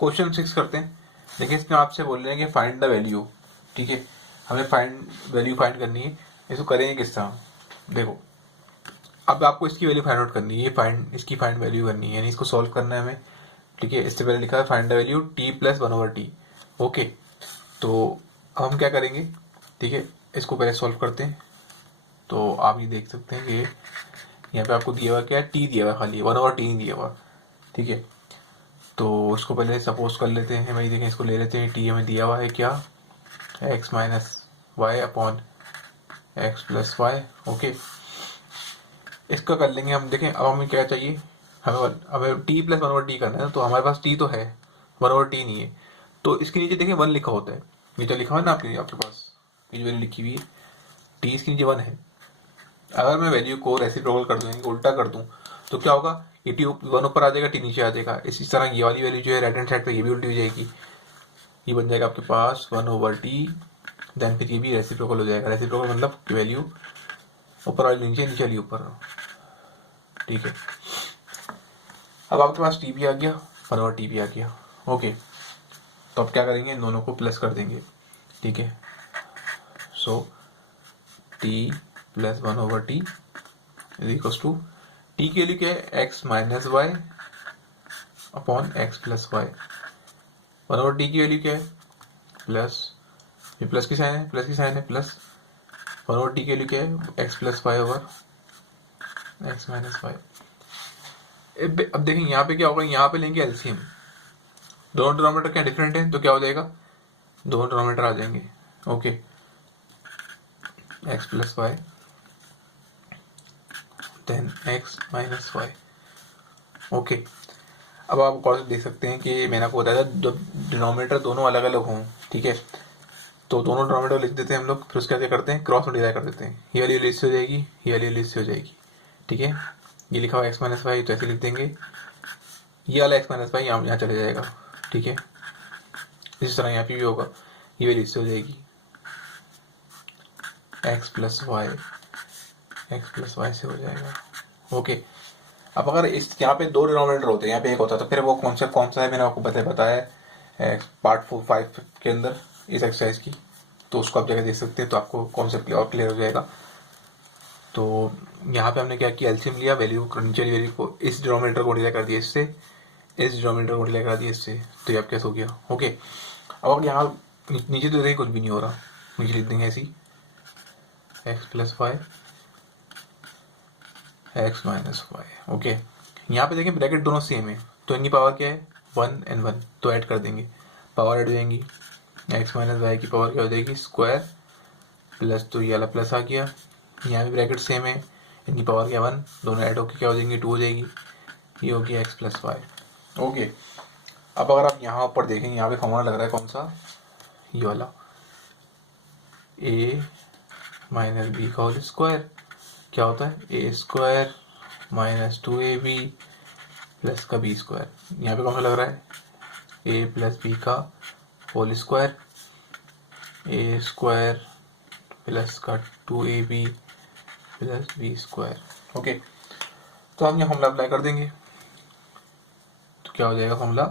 Question 6 करते हैं। देखिए इसमें आपसे बोल रहे हैं कि फाइंड द वैल्यू, ठीक है, हमें वैल्यू फाइंड करनी है। इसको करेंगे किस तरह, देखो अब आपको इसकी वैल्यू फाइंड आउट करनी है, इसकी फाइंड वैल्यू करनी है, यानी इसको सॉल्व करना है हमें, ठीक है। इससे पहले लिखा है find the value t plus 1/t। Okay, तो अब हम क्या करेंगे, ठीक है, इसको पहले सॉल्व करते हैं। तो आप ये देख सकते हैं कि यहाँ पे आपको दिया हुआ क्या है, t दिया हुआ है, खाली 1/t नहीं दिया हुआ, ठीक है। तो इसको पहले सपोज कर लेते हैं भाई, देखें इसको ले लेते हैं, t हमें दिया हुआ है क्या, x minus y upon x plus y. Okay, इसका कर लेंगे हम। देखें अब हमें क्या चाहिए, हमें t प्लस 1/t करना है, तो हमारे पास t तो है, 1/t नहीं है। तो इसके नीचे देखें 1 लिखा होता है, नीचे लिखा हुआ है ना आपके पास, ये जो वैल्यू लिखी हुई है t इसके नीचे 1 है। अगर मैं वैल्यू को रेसिप्रोकल कर दूँ, यानी उल्टा कर दूँ, तो क्या होगा, ये t 1 ऊपर आ जाएगा, t नीचे आ जाएगा। इसी तरह ये वाली वैल्यू जो है राइट हैंड साइड पे ये भी उल्टी हो जाएगी, ये बन जाएगा आपके पास 1/t, देन फिर ये भी रेसिप्रोकल हो जाएगा। रेसिप्रोकल मतलब वैल्यू ऊपर वाली नीचे, नीचे वाली ऊपर, ठीक है। अब आपके पास t भी आ गया, 1/t भी आ गया। ओके, तो अब क्या करेंगे, इन दोनों को प्लस कर देंगे, ठीक है। So t plus 1/t is equals to, t के लिए क्या है, x minus y upon x plus y. 1/t की वैल्यू क्या है, प्लस, ये प्लस की साइन है, प्लस की साइन है, प्लस 1/t के लिए क्या है, x plus y over x minus y. अब देखें यहाँ पे क्या होगा, यहाँ पे लेंगे एलसीएम, दोनों डिनोमिनेटर क्या डिफरेंट है, तो क्या हो जाएगा, दोनों डिनोमिनेटर आ जाएंगे। Okay, x plus y then x minus y. Okay, अब आप और देख सकते हैं कि मैंने आपको बताया था जब डिनोमिनेटर दोनों अलग अलग हों, ठीक है, तो दोनों डिनोमिनेटर लिख देते हैं हम लोग, फिर उसके क्या करते हैं, क्रॉस मल्टीप्लाई कर देते हैं। ये वाली लिस्ट हो जाएगी, ये वाली लिस्ट हो जाएगी, ठीक है। ये लिखा हुआ एक्स माइनस वाई, तो ऐसे लिख देंगे, ये वाला एक्स माइनस वाई यहाँ चले जाएगा, ठीक है। इसी तरह यहाँ पे भी होगा, ये वाली लिस्ट हो जाएगी, एक्स प्लस वाई से हो जाएगा। ओके, अब अगर इस यहाँ पे दो डिनोमिनेटर होते हैं, यहाँ पे एक होता है, तो फिर वो कौन सा है, मैंने आपको बताया है पार्ट 5 के अंदर इस एक्सरसाइज की, तो उसको आप जगह देख सकते हैं, तो आपको कॉन्सेप्ट और क्लियर हो जाएगा। तो यहाँ पे हमने क्या किया, एलसीएम लिया, वैल्यू नीचे वाली वैल्यू को इस डिनोमिनेटर को मल्टीप्लाई कर दिया इससे, इस डिनोमिनेटर को मल्टीप्लाई कर दिया इससे, तो ये अब कैसे हो गया। ओके, अब अगर यहाँ नीचे तो देखिए कुछ भी नहीं हो रहा, नीचे लिख देंगे ऐसी x plus y x minus y. Okay, यहाँ पे देखें ब्रैकेट दोनों सेम है, तो इनकी पावर क्या है, 1 and 1, तो ऐड कर देंगे, पावर ऐड हो जाएंगी, एक्स माइनस वाई की पावर क्या हो जाएगी, स्क्वायर प्लस, तो ये वाला प्लस आ गया, यहाँ भी ब्रैकेट सेम है, इनकी पावर क्या 1, दोनों ऐड होकर क्या हो जाएंगे, 2 हो जाएगी, ये हो गया एक्स प्लस वाई। ओके, अब अगर आप यहाँ ऊपर देखेंगे, यहाँ पे फॉर्मूला लग रहा है कौन सा, ये वाला, ए माइनस बी का होल स्क्वायर, क्या होता है, ए स्क्वायर माइनस 2ab प्लस का बी स्क्वायर। यहाँ पे कौन सा लग रहा है, ए प्लस बी का होल स्क्वायर, ए स्क्वायर प्लस का 2ab plus B square. Okay, तो हम यहाँ फॉर्मूला अप्लाई कर देंगे, तो क्या हो जाएगा फॉर्मूला,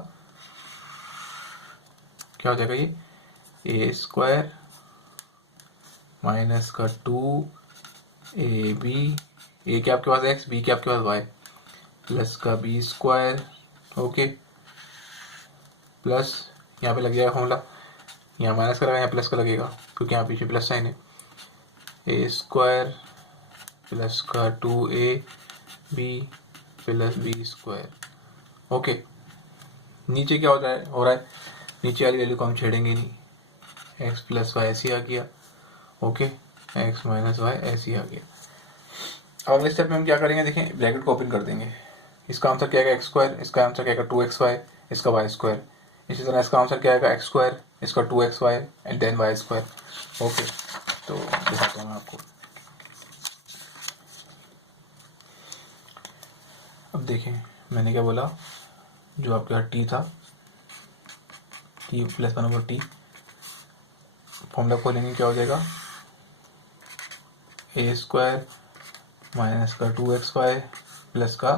क्या हो जाएगा, ये ए स्क्वायर माइनस का 2ab, ए के आपके पास एक्स, बी के आपके पास वाई, प्लस का बी स्क्वायर। ओके, प्लस यहाँ पे लग जाएगा फॉर्मूला, यहाँ माइनस का लगा, यहाँ प्लस का लगेगा, क्योंकि यहाँ पीछे प्लस साइन है, ए स्क्वायर प्लस का 2ab plus B square. Okay, नीचे क्या हो रहा है, नीचे वाली वैल्यू को हम छेड़ेंगे नहीं, एक्स प्लस वाई ऐसे आ गया, ओके, एक्स माइनस वाई ऐसे आ गया। अब अगले स्टेप में हम क्या करेंगे, देखें ब्रैकेट को ओपन कर देंगे, इसका आंसर क्या आएगा एक्स स्क्वायर, इसका आंसर क्या आएगा 2xy, इसका वाई स्क्वायर, इसी तरह इसका आंसर क्या आएगा एक्स स्क्वायर, इसका 2xy and then y square. Okay, तो दिखाता हूँ मैं आपको। अब देखें मैंने क्या बोला, जो आपके यहाँ टी था, टी प्लस 1/t, फॉर्मूला खोलेंगे क्या हो जाएगा, ए स्क्वायर माइनस का 2xy प्लस का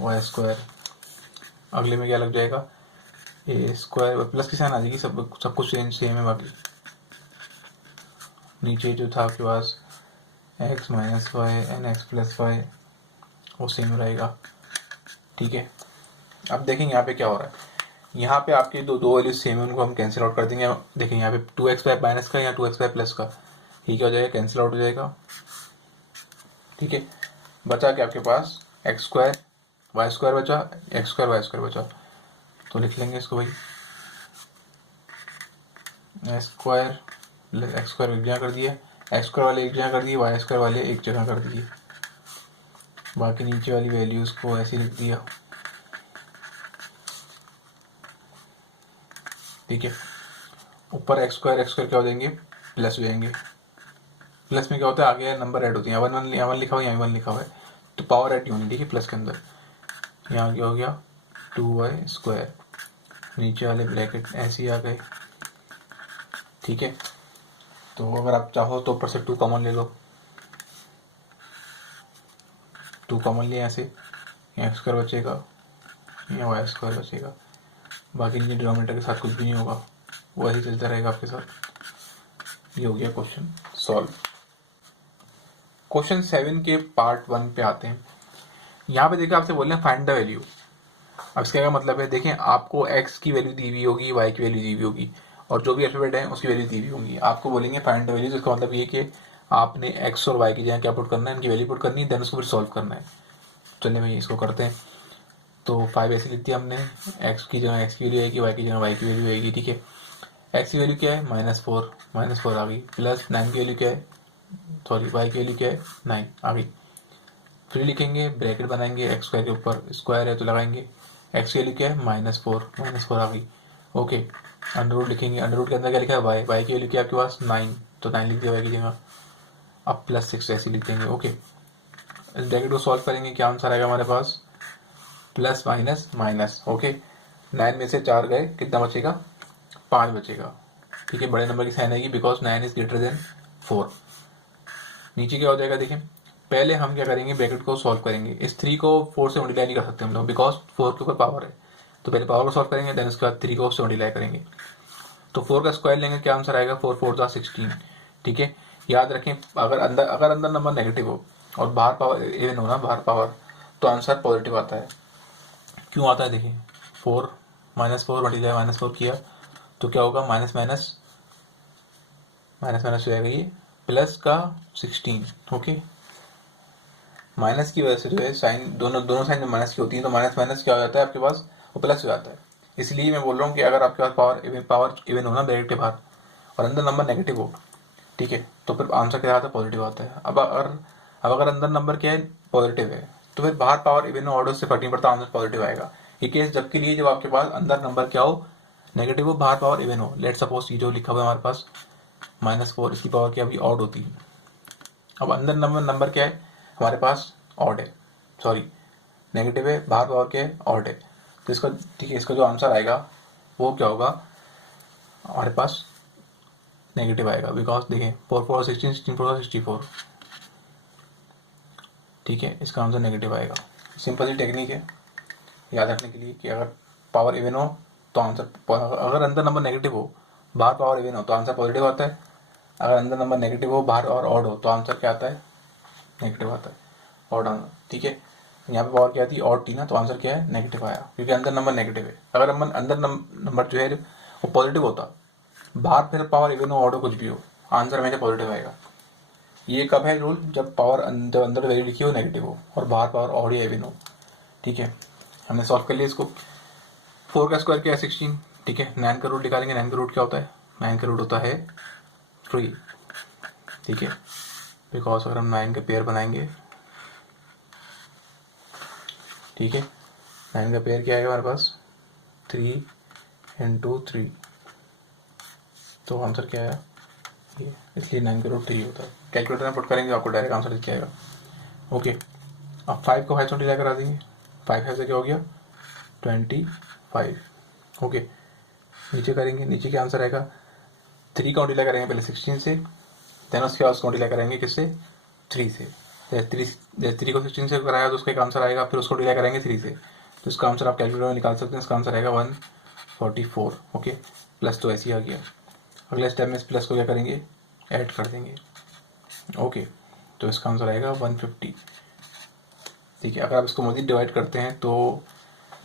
वाई स्क्वायर। अगले में क्या लग जाएगा, ए स्क्वायर प्लस की साइन आ जाएगी, सब कुछ सेम है। बाकी नीचे जो था आपके पास x minus y and x plus y वो सेम रहेगा। ठीक है, अब देखेंगे यहाँ पे क्या हो रहा है। यहाँ पे आपके दो वैल्यूज सेम है, उनको हम कैंसिल आउट कर देंगे। देखेंगे यहाँ पे 2x वाई माइनस का या 2x वाई प्लस का, ये क्या हो जाएगा, कैंसिल आउट हो जाएगा। ठीक है, बचा क्या आपके पास एक्स स्क्वायर वाई स्क्वायर बचा, एक्स स्क्वायर वाई स्क्वायर बचा। तो लिख लेंगे इसको भाई, एक्स स्क्वायर एक जगह कर दिया, एक्स स्क्वायर वाले एक जगह कर दिए, वाई स्क्वायर वाले एक जगह कर दिए। बाकी नीचे वाली वैल्यूज को ऐसे लिख दिया। ठीक है, ऊपर एक्स स्क्वायर क्या हो जाएंगे, प्लस हो जाएंगे। प्लस में क्या होता है, आगे नंबर ऐड होती है। वन लिखा हुआ है, यहाँ वन लिखा हुआ है, तो पावर ऐड होनी। ठीक है, प्लस के अंदर यहाँ क्या हो गया 2y स्क्वायर, नीचे वाले ब्रैकेट ऐसे ही आ गए। ठीक है, तो अगर आप चाहो तो ऊपर से 2 कॉमन ले लो, 2 कॉमन लिया ऐसे, यहाँ एक्स स्क्वायर बचेगा, यहाँ वाई स्क्वायर बचेगा। बाकी नीचे डिनोमिनेटर के साथ कुछ भी नहीं होगा, वही चलता रहेगा आपके साथ। ये हो गया क्वेश्चन सॉल्व। क्वेश्चन 7 के पार्ट 1 पे आते हैं। यहाँ पे देखिए आपसे बोल रहे हैं फाइंड द वैल्यू। अब इसका क्या मतलब है, देखें आपको x की वैल्यू दी हुई होगी, y की वैल्यू दी हुई होगी, और जो भी अल्फाबेट है उसकी वैल्यू दी हुई होंगी। आपको बोलेंगे फाइंड द वैल्यूज, इसका मतलब ये कि आपने x और y की जगह क्या पुट करना है, इनकी वैल्यू पुट करनी है, देन उसको फिर सॉल्व करना है। चलिए भाई इसको करते हैं। तो 5 ऐसे लिख दिया हमने, x की जगह x की वैल्यू आएगी, y की जगह y की वैल्यू आएगी। ठीक है, x की वैल्यू क्या है -4 आ गई, प्लस 9 की वैल्यू क्या है, सॉरी y की वैल्यू क्या है 9 आ गई। फिर लिखेंगे ब्रैकेट बनाएंगे, एक्स स्क्वायर के ऊपर स्क्वायर है तो लगाएंगे, एक्स की वैल्यू क्या है -4 आ गई। ओके, अंडर रूट लिखेंगे, अंडर रूट के अंदर क्या लिखा है वाई की वैल्यू क्या है आपके पास 9, तो 9 लिख दिया वाई की जगह। अब +6 ऐसे लिख देंगे। ओके, इस ब्रैकेट को सॉल्व करेंगे, क्या आंसर आएगा हमारे पास, प्लस माइनस माइनस। ओके, 9 में से 4 गए, कितना बचेगा 5 बचेगा। ठीक है, बड़े नंबर की साइन आएगी बिकॉज 9 इज ग्रेटर देन 4। नीचे क्या हो जाएगा, देखें पहले हम क्या करेंगे, ब्रैकेट को सॉल्व करेंगे। इस 3 को 4 से मल्टीप्लाई नहीं कर सकते हम लोग, बिकॉज 4 के ऊपर पावर है। तो पहले पावर को सॉल्व करेंगे, देन उसके बाद 3 को उससे मल्टीप्लाई करेंगे। तो 4 का स्क्वायर लेंगे, क्या आंसर आएगा 4 4 जा 16। ठीक है, याद रखें अगर अंदर नंबर नेगेटिव हो और बाहर पावर इवन हो ना, बाहर पावर, तो आंसर पॉजिटिव आता है। क्यों आता है, देखिए 4 -4 मल्टीप्लाई -4 किया तो क्या होगा, माइनस माइनस हो जाएगा, ये प्लस का 16। ओके, माइनस की वजह से जो है साइन दोनों साइन में माइनस की होती है, तो माइनस माइनस क्या हो जाता है आपके पास, वो प्लस हो जाता है। इसलिए मैं बोल रहा हूँ कि अगर आपके पास पावर इवन हो ना ब्रैकेट के बाहर, और अंदर नंबर नेगेटिव हो, ठीक है, तो फिर आंसर क्या आता है, पॉजिटिव आता है। अब अगर अंदर नंबर क्या है, पॉजिटिव है, तो फिर बाहर पावर इवन ऑर्डर से फर्क नहीं पड़ता, आंसर पॉजिटिव आएगा। ये केस जब के लिए जब आपके पास अंदर नंबर क्या हो, नेगेटिव हो, बाहर पावर इवन हो। लेट सपोज ये जो लिखा हुआ है हमारे पास -4, इसकी पावर क्या अभी ऑड होती है। अब अंदर नंबर क्या है हमारे पास, ऑड है, सॉरी नेगेटिव है, बाहर पावर क्या है, ऑड है। तो इसका ठीक है, इसका जो आंसर आएगा वो क्या होगा हमारे पास, नेगेटिव आएगा, बिकॉज देखें 4 4 16 16 4 64। ठीक है, इसका आंसर नेगेटिव आएगा। सिंपल सी टेक्निक है याद रखने के लिए कि अगर पावर इवन हो तो आंसर, अगर अंदर नंबर नेगेटिव हो बाहर पावर इवन हो तो आंसर पॉजिटिव आता है। अगर अंदर नंबर नेगेटिव हो बाहर और ऑड हो तो आंसर क्या आता है, नेगेटिव आता है, ऑड आंसर। ठीक है, यहाँ पे पावर क्या थी, ऑड थी ना, तो आंसर क्या है, नेगेटिव आया, क्योंकि अंदर नंबर नेगेटिव है। अगर अंदर नंबर जो है वो पॉजिटिव होता, बाहर फिर पावर इवन हो ऑड हो कुछ भी हो, आंसर हमेशा पॉजिटिव आएगा। ये कब है रूल, जब पावर जब अंदर वैल्यू लिखी हो नेगेटिव हो और बाहर पावर ऑड या इवन हो। ठीक है, हमने सॉल्व कर लिया इसको। 4 का स्क्वायर क्या है 16। ठीक है, 9 का रूट निकालेंगे, 9 का रूट क्या होता है, 9 का रूट होता है 3। ठीक है, बिकॉज अगर हम 9 का पेयर बनाएंगे, ठीक है, 9 का पेयर क्या आएगा हमारे पास 3 × 3, तो आंसर क्या आया ये, इसलिए 9 का रूट 3 होता है। कैलकुलेटर में पुट करेंगे आपको डायरेक्ट आंसर दिख जाएगा। ओके, अब 5 को 5 से मल्टीप्लाई करा देंगे, 5 से क्या हो गया 25। ओके, नीचे करेंगे, नीचे क्या आंसर आएगा, 3 का मल्टीप्लाई करेंगे पहले 16 से, देन उसके बाद उसको मल्टीप्लाई करेंगे किससे, 3 से। जैसे 3 को 16 से कराया तो उसका एक आंसर आएगा, फिर उसको मल्टीप्लाई करेंगे 3 से, तो इसका आंसर आप कैलकुलेटर में निकाल सकते हैं। इसका आंसर आएगा 44। ओके, प्लस तो ऐसे ही आ गया। अगले स्टेप में इस प्लस को क्या करेंगे, ऐड कर देंगे। ओके, तो इसका आंसर आएगा 150। ठीक है, अगर आप इसको मज़ीद डिवाइड करते हैं तो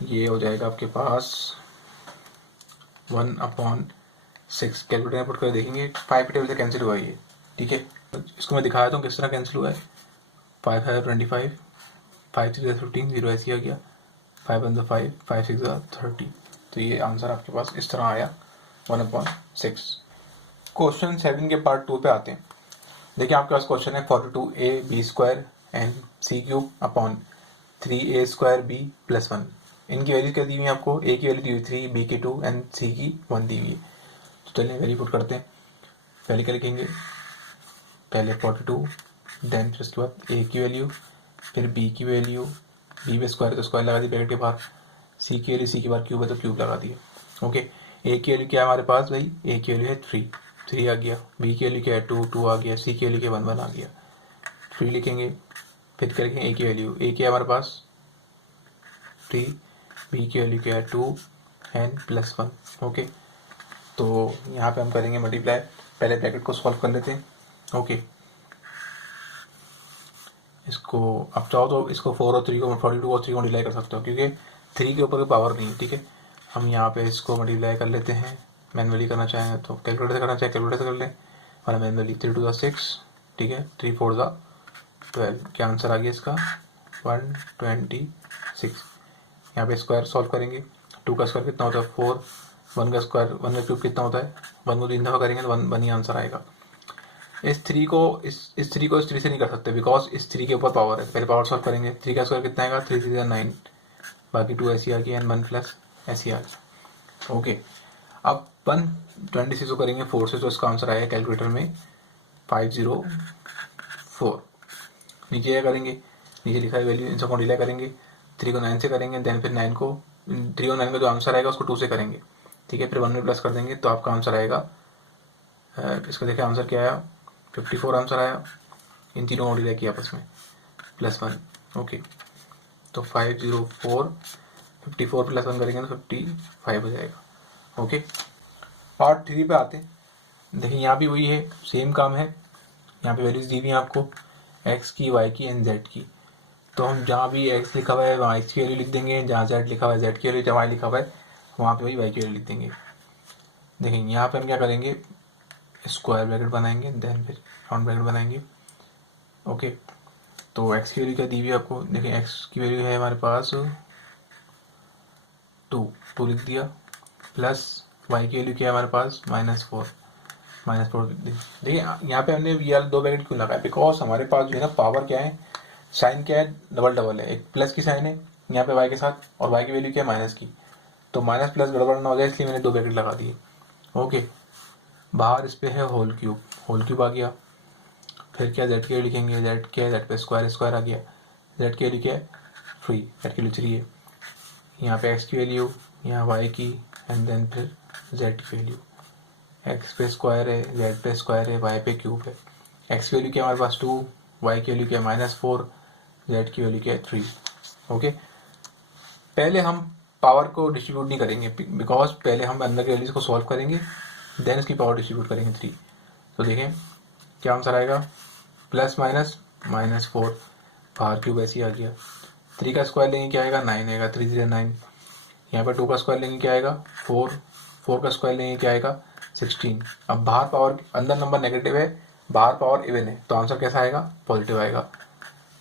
ये हो जाएगा आपके पास 1/6। कैलकुलेटर पुट कर देखेंगे 5 के टेबल से कैंसिल हुआ ये। ठीक है, इसको मैं दिखाया था किस तरह कैंसिल हुआ है। 5 है 25, 5 3 15, 0 ऐसे आ गया, 5 1 5, 5 6 30। तो ये आंसर आपके पास इस तरह आया 1/6। क्वेश्चन 7 के पार्ट 2 पे आते हैं। देखिए आपके पास क्वेश्चन है 42ab² and c³ upon 3a² b + 1। इनकी वैल्यू क्या दी हुई है आपको, a की वैल्यू दी हुई 3, b की 2 एंड c की 1 दी हुई है। तो चलिए वैल्यू पुट करते हैं। पहले क्या लिखेंगे, पहले 42, देन फिर उसके बाद a की वैल्यू, फिर b की वैल्यू, b में स्क्वायर तो स्क्वायर लगा दी ब्रैकेट के बाहर, c की वैल्यू, c के बाद क्यूब है तो क्यूब लगा दिए। ओके, a की वैल्यू क्या है हमारे पास भाई, a की वैल्यू है 3 आ गया, b की वैल्यू क्या है 2 आ गया, c की वैल्यू क्या 1 आ गया। 3 लिखेंगे, फिर क्या लिखेंगे a की वैल्यू, a क्या है हमारे पास 3, b की वैल्यू क्या है 2 एंड +1। ओके, तो यहाँ पे हम करेंगे मल्टीप्लाई। पहले ब्रैकेट को सॉल्व कर लेते हैं। ओके, इसको आप चाहो तो इसको 4 और 3 को 42 और 3 को मल्टीप्लाई कर सकते हो, क्योंकि 3 के ऊपर पावर नहीं है। ठीक है, हम यहाँ पे इसको मल्टीप्लाई कर लेते हैं। मैनुअली करना चाहें तो कैलकुलेटर से करना चाहें कैलकुलेटर से कर लें, और मैनुअली 3 2 6। ठीक है, 3 4 12। क्या आंसर आ गया इसका 126। यहाँ पे स्क्वायर सॉल्व करेंगे। 2 का स्क्वायर कितना होता है 4, 1 का स्क्वायर 1 का क्यूब कितना होता है 1 को 3 दफ़ा करेंगे तो 1 ही आंसर आएगा। इस 3 को इस 3 को इस 3 से नहीं कर सकते, बिकॉज इस 3 के ऊपर पावर है। पहले पावर सॉल्व करेंगे। 3 का स्क्वायर कितना आएगा 3 3 9, बाकी 2 ऐसी आ गई एंड 1 प्लस ऐसी आ गई। ओके, अब 126 को करेंगे 4 से, तो इसका आंसर आएगा कैलकुलेटर में 504। नीचे क्या करेंगे, नीचे लिखा है वैल्यू, इनसे मल्टीप्लाई करेंगे। 3 को 9 से करेंगे, देन फिर 9 को 3 और 9 का जो आंसर आएगा उसको 2 से करेंगे। ठीक है, फिर 1 में प्लस कर देंगे तो आपका आंसर आएगा, इसका देखिए आंसर क्या आया 54 आंसर आया। इन तीनों मल्टीप्लाई किया आपस में +1। ओके, तो 504, 54 + 1 करेंगे तो 55 हो जाएगा। ओके, पार्ट 3 पे आते हैं। देखिए यहाँ भी वही है, सेम काम है। यहाँ पे वैल्यूज दी हुई हैं आपको x की, y की एंड z की। तो हम जहाँ भी x लिखा हुआ है वहाँ x की वैल्यू लिख देंगे, जहाँ z लिखा हुआ है z की वैल्यू, जहाँ y लिखा हुआ है वहाँ पे वही y की वैल्यू लिख देंगे। देखेंगे यहाँ पे हम क्या करेंगे, स्क्वायर ब्रैकेट बनाएंगे, देन फिर राउंड ब्रैकेट बनाएंगे। ओके, तो x की वैल्यू क्या दी हुई है आपको, देखिए x की वैल्यू है हमारे पास 2 लिख दिया, प्लस y की वैल्यू क्या है हमारे पास -4 देखिए यहाँ पे हमने ये 2 ब्रैकेट क्यों लगाया, बिकॉज हमारे पास जो है ना पावर क्या है, साइन क्या है डबल है, एक प्लस की साइन है यहाँ पे y के साथ, और y की वैल्यू क्या है माइनस की, तो माइनस प्लस गड़बड़ ना हो जाए इसलिए मैंने 2 ब्रैकेट लगा दिए। ओके, बाहर इस पे है होल क्यूब आ गया। फिर क्या z की वैल्यू लिखेंगे, z क्या है z पे स्क्वायर आ गया, z की वैल्यू क्या है 3, z की वैल्यू 3 है। यहाँ पे x की वैल्यू, यहाँ y की, एंड देन फिर z की वैल्यू। x पे स्क्वायर है, z पे स्क्वायर है, y पे क्यूब है। x की वैल्यू क्या हमारे पास 2, y की वैल्यू क्या है -4, z की वैल्यू क्या है 3। ओके, पहले हम पावर को डिस्ट्रीब्यूट नहीं करेंगे, बिकॉज पहले हम अंदर की वैल्यूज को सॉल्व करेंगे, देन इसकी पावर डिस्ट्रीब्यूट करेंगे 3। तो देखें क्या आंसर आएगा, प्लस माइनस -4, बाहर क्यूब ऐसे ही आ गया। 3 का स्क्वायर लेंगे क्या आएगा 9 आएगा, 3 3 9। यहाँ पर 2 का स्क्वायर लेंगे क्या आएगा 4 का स्क्वायर लेंगे क्या आएगा 16। अब बाहर पावर, अंदर नंबर नेगेटिव है, बाहर पावर इवन है, तो आंसर कैसा आएगा पॉजिटिव आएगा।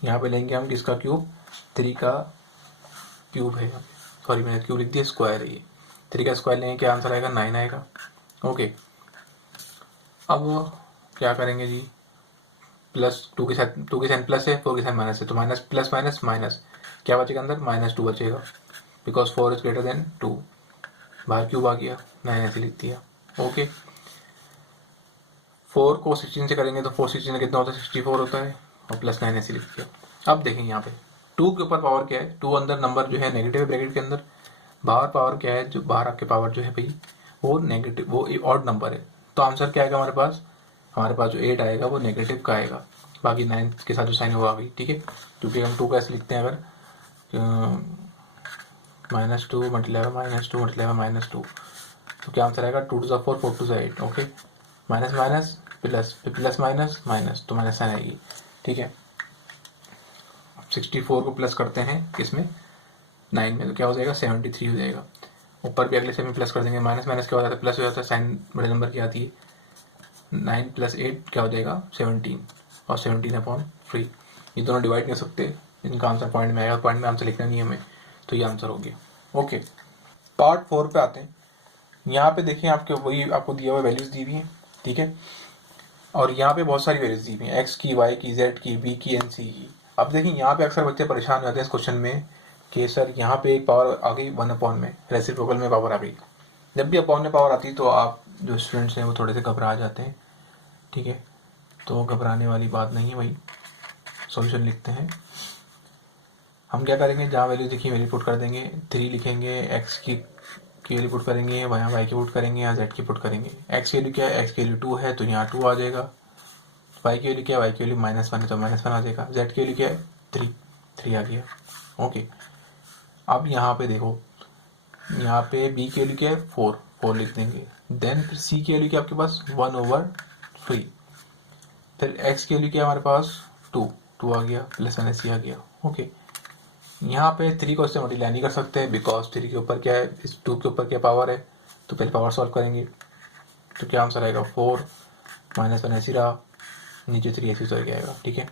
यहाँ पे लेंगे हम किसका क्यूब, 3 का क्यूब है, सॉरी मैंने क्यूब लिख दिया, स्क्वायर है ये। 3 का स्क्वायर लेंगे क्या आंसर आएगा 9 आएगा। ओके, अब क्या करेंगे जी, प्लस 2 के साइन प्लस है, 4 के साइन माइनस है, तो माइनस प्लस माइनस क्या बचेगा अंदर -2 बचेगा, बिकॉज 4 इज ग्रेटर देन 2। बाहर क्यूब आ गया, 9 ऐसे लिख दिया। ओके, 4 को 16 से करेंगे तो 4 16 कितना होता है 64 होता है, और +9 ऐसे लिख दिया। अब देखेंगे यहाँ पे 2 के ऊपर पावर क्या है, 2 अंदर नंबर जो है नेगेटिव ब्रैकेट के अंदर, बाहर पावर क्या है, जो बाहर आपके पावर जो है भाई वो नेगेटिव, वो ऑड नंबर है। तो आंसर क्या आएगा हमारे पास जो 8 आएगा वो नेगेटिव का आएगा, बाकी 9 के साथ जो साइन हुआ आ गई। ठीक है, क्योंकि हम 2 का ऐसे लिखते हैं, अगर -2 मल्टीप्लाई -2 मल्टीप्लाई -2, तो क्या आंसर आएगा 2 to 4 4 to 8। Okay, minus minus plus, plus minus minus, तो माइनस साइन आएगी। ठीक है, 64 को प्लस करते हैं किसमें 9 में, तो क्या हो जाएगा 73 हो जाएगा। ऊपर भी अगले से में प्लस कर देंगे, माइनस माइनस क्या हो जाता है प्लस हो जाता है, साइन बड़े नंबर की आती है। 9 + 8 क्या हो जाएगा 17, और 17/3 ये दोनों डिवाइड कर सकते, इनका आंसर पॉइंट में आएगा। पॉइंट में आंसर लिखना नहीं है हमें, तो ये आंसर हो गया। ओके, पार्ट 4 पे आते हैं। यहाँ पे देखें आपके वही आपको दिया हुआ वैल्यूज दी हुई है। ठीक है, और यहाँ पे बहुत सारी वैल्यूज दी हुई हैं, एक्स की, वाई की, जेड की, बी की, एन सी की। अब देखिए यहाँ पे अक्सर बच्चे परेशान हो जाते हैं इस क्वेश्चन में कि सर यहाँ पे एक पावर आ गई 1/, में रेसिप्रोकल में पावर आ गई। जब भी अपॉन में पावर आती है तो आप जो स्टूडेंट्स हैं वो थोड़े से घबरा जाते हैं। ठीक है, तो घबराने वाली बात नहीं है भाई, सॉल्यूशन लिखते हैं। हम क्या करेंगे, जहाँ वैल्यू देखिए वैल्यू पुट कर देंगे, 3 लिखेंगे, एक्स की वैल्यू पुट करेंगे, यहाँ वाई की पुट करेंगे, यहाँ जेड की पुट करेंगे। एक्स की वैल्यू क्या है, एक्स की वैल्यू 2 है तो यहाँ 2 आ जाएगा। वाई की वैल्यू क्या है, वाई की वैल्यू -1 है तो -1 आ जाएगा। जेड की वैल्यू क्या है 3 आ गया। ओके, अब यहाँ पे देखो, यहाँ पे बी की वैल्यू क्या है 4 लिख देंगे। देन फिर सी की वैल्यू क्या आपके पास 1/3। फिर एक्स की वैल्यू क्या है हमारे पास 2 आ गया, प्लस -सी आ गया। ओके, यहाँ पे 3 को इससे मल्टीप्लाई नहीं कर सकते बिकॉज 3 के ऊपर क्या है, इस 2 के ऊपर क्या पावर है, तो पहले पावर सॉल्व करेंगे। तो क्या आंसर आएगा 4 -1 रहा, नीचे 3 ऐसी हो जाएगा। ठीक है,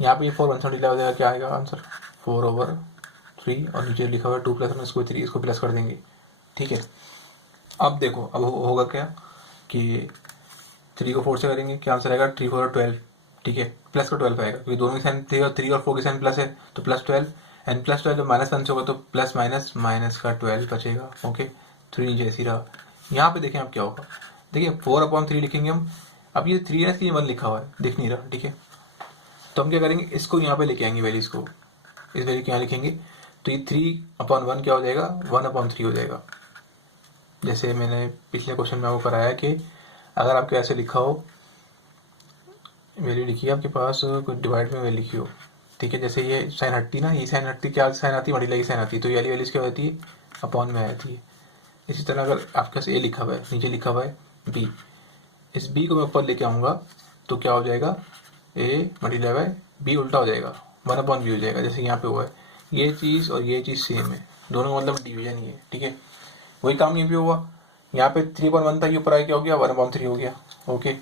यहाँ पे 4 1 से मल्टीप्लाई हो जाएगा, क्या आएगा आंसर 4/3, और नीचे लिखा हुआ है 2 + 1 इसको 3, इसको प्लस कर देंगे। ठीक है, अब देखो अब होगा क्या कि 3 को 4 से करेंगे, क्या आंसर आएगा 3 4 12। ठीक है, प्लस का 12 आएगा क्योंकि दोनों की साइन 3 और 4 की साइन प्लस है, तो +12, एंड +12 जब -1 से होगा तो प्लस माइनस माइनस का 12 बचेगा। ओके, 3 नीचे ऐसी रहा। यहाँ पे देखें अब क्या होगा, देखिए 4/3 लिखेंगे हम। अब ये 3 है इसलिए 1 लिखा हुआ है, दिख नहीं रहा। ठीक है, तो हम क्या करेंगे, इसको यहाँ पे लेके आएंगे वैल्यूज को, इस वैल्यू को यहाँ लिखेंगे, तो ये 3/1 क्या हो जाएगा 1/3 हो जाएगा। जैसे मैंने पिछले क्वेश्चन में आपको कराया कि अगर आपको ऐसे लिखा हो, वैल्यू लिखी है आपके पास, कुछ डिवाइड में वैल्यू लिखी हो। ठीक है, जैसे ये साइन हटती ना, ये साइन हटती, क्या साइन आती है मल्टीप्लाई की साइन आती है, तो ये वाली वैल्यूज क्या होती है अपॉन में आती है। इसी तरह अगर आपके पास ए लिखा हुआ है, नीचे लिखा हुआ है बी, इस बी को मैं ऊपर लेके आऊँगा तो क्या हो जाएगा ए मल्टीप्लाई बाय बी, उल्टा हो जाएगा 1/b हो जाएगा, जैसे यहाँ पे हुआ है। ये चीज़ और ये चीज़ सेम है, दोनों का मतलब डिवीजन ही है। ठीक है, वही काम ये भी हुआ, यहाँ पे 3/1 था, ये ऊपर आया क्या हो गया 1/3 हो गया। ओके,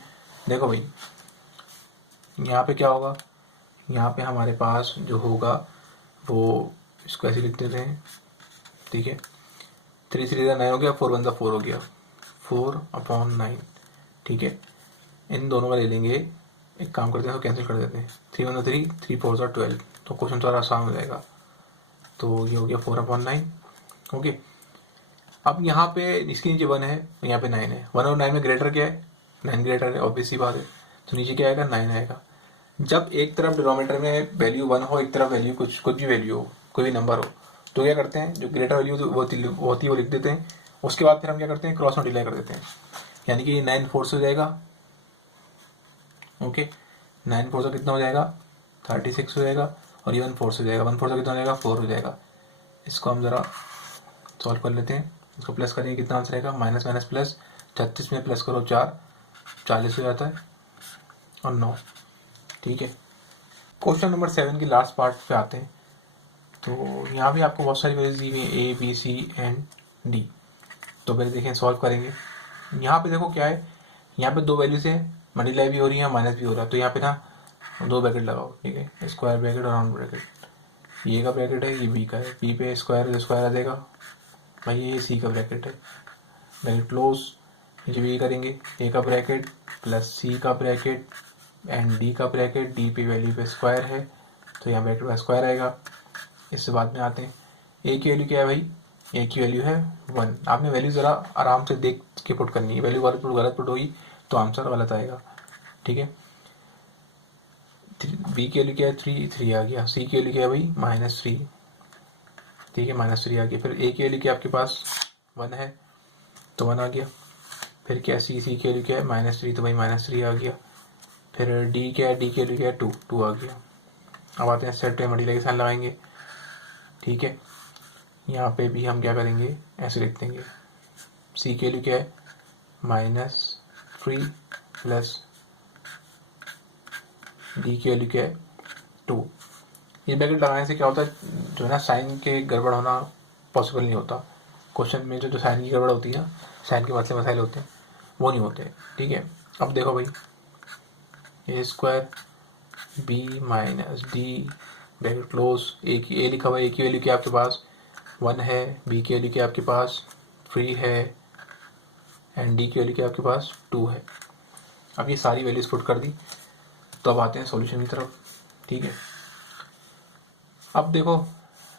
देखो भाई यहाँ पे क्या होगा, यहाँ पे हमारे पास जो होगा वो, इसको ऐसे लिख देते हैं। ठीक है, 3 3 9 हो गया, 4 1 4 हो गया, 4/9। ठीक है, इन दोनों का ले लेंगे, एक काम करते हैं तो कैंसिल कर देते हैं, 3 1 3, 3 4 12, तो क्वेश्चन थोड़ा आसान हो जाएगा। तो ये हो गया 4/9। ओके, अब यहाँ पे इसके नीचे 1 है, यहाँ पे 9 है। 1 और 9 में ग्रेटर क्या है, 9 ग्रेटर है, ऑब्वियस सी बात है। तो नीचे क्या आएगा 9 आएगा। जब एक तरफ डिनोमिनेटर में वैल्यू 1 हो, एक तरफ वैल्यू कुछ भी वैल्यू हो, कोई भी नंबर हो, तो क्या करते हैं, जो ग्रेटर वैल्यू होती है वो लिख देते हैं। उसके बाद फिर हम क्या करते हैं क्रॉस मल्टीप्लाई कर देते हैं, यानी कि 9 4 से हो जाएगा। ओके, 9 4 से कितना हो जाएगा 36 हो जाएगा, और ये 1 4 से हो जाएगा, 1 4 से कितना हो जाएगा 4 हो जाएगा। इसको हम ज़रा सॉल्व कर लेते हैं, इसको प्लस करेंगे कितना आंसर आएगा माइनस माइनस प्लस, 36 में प्लस करो 4, 40 हो जाता है, और 9। ठीक है, क्वेश्चन नंबर 7 की लास्ट पार्ट पे आते हैं। तो यहाँ भी आपको बहुत सारी वैल्यूज दी हुई है A B C and D. तो पहले देखें सॉल्व करेंगे। यहाँ पे देखो क्या है, यहाँ पे 2 वैल्यूज है, मल्टीप्लाई भी हो रही है माइनस भी हो रहा है, तो यहाँ पे ना 2 ब्रैकेट लगाओ। ठीक है, स्क्वायर ब्रैकेट और राउंड ब्रैकेट, ये का ब्रैकेट है, ये बी का है, बी पे स्क्वायर आ जाएगा भाई, ये सी का ब्रैकेट है, ब्रैकेट क्लोज। नीचे भी करेंगे, ए का ब्रैकेट प्लस सी का ब्रैकेट एंड डी का ब्रैकेट, डी पे वैल्यू पे स्क्वायर है तो यहाँ ब्रैकेट का स्क्वायर आएगा। इससे बाद में आते हैं, ए की वैल्यू क्या है भाई, ए की वैल्यू है 1। आपने वैल्यू ज़रा आराम से देख के पुट करनी है, वैल्यू गलत पुट हुई तो आंसर गलत आएगा। ठीक है, बी की वैल्यू क्या है 3 आ गया, सी की वैल्यू क्या है भाई -3। ठीक है, -3 आ गया। फिर ए की वैल्यू क्या आपके पास 1 है तो 1 आ गया। फिर क्या सी की वैल्यू क्या है -3, तो भाई -3 आ गया। फिर डी क्या है, डी की वैल्यू क्या है 2 आ गया। अब आते हैं सेट पे मल्टीप्लाई के साइन लगाएंगे। ठीक है, यहाँ पे भी हम क्या करेंगे, ऐसे लिख देंगे सी की वैल्यू क्या है -3 प्लस डी की वैल्यू क्या है 2। ये ब्रैकेट लगाने से क्या होता है, जो है ना साइन के गड़बड़ होना पॉसिबल नहीं होता। क्वेश्चन में जो साइन की गड़बड़ होती है ना, साइन के मसले मसाइल होते हैं, वो नहीं होते। ठीक है, अब देखो भाई a square b minus d bracket close, a की ए लिखा हुआ है, ए की वैल्यू क्या आपके पास 1 है, बी की वैल्यू क्या आपके पास 3 है, एंड डी की वैल्यू क्या आपके पास 2 है। अब ये सारी वैल्यूज पुट कर दी, तो अब आते हैं सॉल्यूशन की तरफ। ठीक है, अब देखो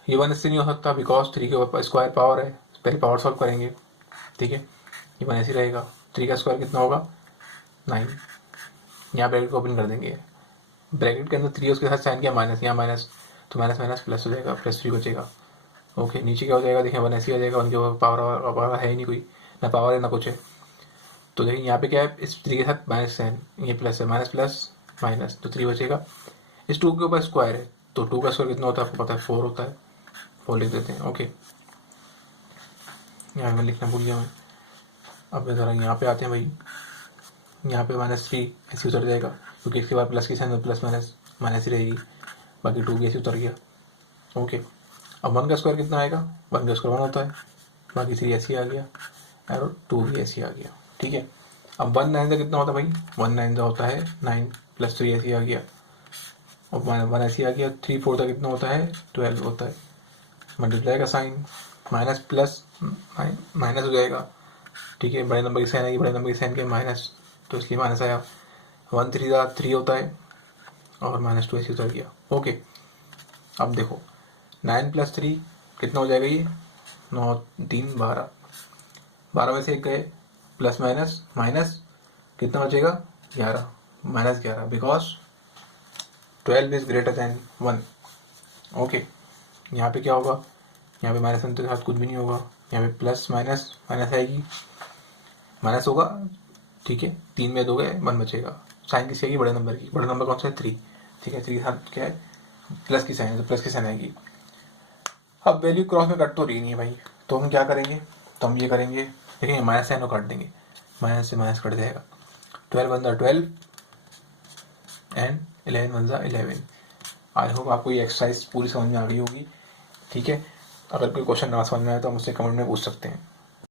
ये 1 इससे नहीं हो सकता बिकॉज 3 के ऊपर स्क्वायर पावर है, पहले पावर सॉल्व करेंगे। ठीक है, ये 1 ऐसे ही रहेगा, 3 का स्क्वायर कितना होगा 9। यहाँ ब्रैकेट को ओपन कर देंगे, ब्रैकेट के अंदर 3 उसके साथ साइन किया माइनस, यहाँ माइनस, तो माइनस माइनस प्लस हो जाएगा, +3 बचेगा। ओके, नीचे क्या हो जाएगा, देखिए 1 ऐसे ही आ जाएगा, उनके पावर है ही नहीं कोई, ना पावर है ना कुछ है। तो देखिए यहाँ पे क्या है, इस 3 के साथ माइनस साइन, ये प्लस है, माइनस प्लस माइनस, तो 3 बचेगा। इस 2 के ऊपर स्क्वायर है, तो 2 का स्क्वायर कितना होता है आपको पता है 4 होता है, 4 लिख देते हैं। ओके, यहाँ में लिखना भूल गया मैं। अब ज़रा यहाँ पे आते हैं भाई, यहाँ पे -3 ऐसे उतर जाएगा, क्योंकि इसके बाद प्लस की साइन प्लस माइनस माइनस ही रहेगी, बाकी 2 भी ऐसे उतर गया। ओके, अब 1 का स्क्वायर कितना आएगा, 1 का स्क्वायर 1 होता है, बाकी 3 ऐसे आ गया और 2 भी ऐसे आ गया। ठीक है, अब 1 9 का कितना होता है भाई, 1 9 का होता है 9 + 3 ऐसे आ गया, और 1 ऐसे आ गया, 3 4 का कितना होता है 12 होता है। मल्टीप्लाई का साइन माइनस प्लस माइनस हो जाएगा। ठीक है, बड़े नंबर की साइन आएगी, बड़े नंबर की साइन के माइनस, तो इसलिए माइनस आया। 1 3 का 3 होता है और -2 ऐसे उतर गया। ओके, अब देखो 9 + 3 कितना हो जाएगा, ये 9 3 12, 12 में से 1 गए, प्लस माइनस माइनस कितना बचेगा 11, -11 because 12 is greater than 1। Okay, यहाँ पे क्या होगा, यहाँ पे माइनस के साथ कुछ भी नहीं होगा, यहाँ पे प्लस माइनस माइनस आएगी, माइनस होगा। ठीक है, 3 में 2 गए, 1 बचेगा। साइन किसी आएगी बड़े नंबर की, बड़ा नंबर कौन सा है 3। ठीक है, 3 के साथ क्या है प्लस की साइन है, तो प्लस की साइन आएगी। अब वैल्यू क्रॉस में कट तो रही नहीं है भाई, तो हम क्या करेंगे, तो हम ये करेंगे, देखेंगे माइनस साइन को काट देंगे, माइनस से माइनस कट जाएगा, 12 × 12 एंड 11 × 11। आई होप आपको ये एक्सरसाइज पूरी समझ में आ गई होगी। ठीक है, अगर कोई क्वेश्चन ना समझ में आए तो मुझसे कमेंट में पूछ सकते हैं।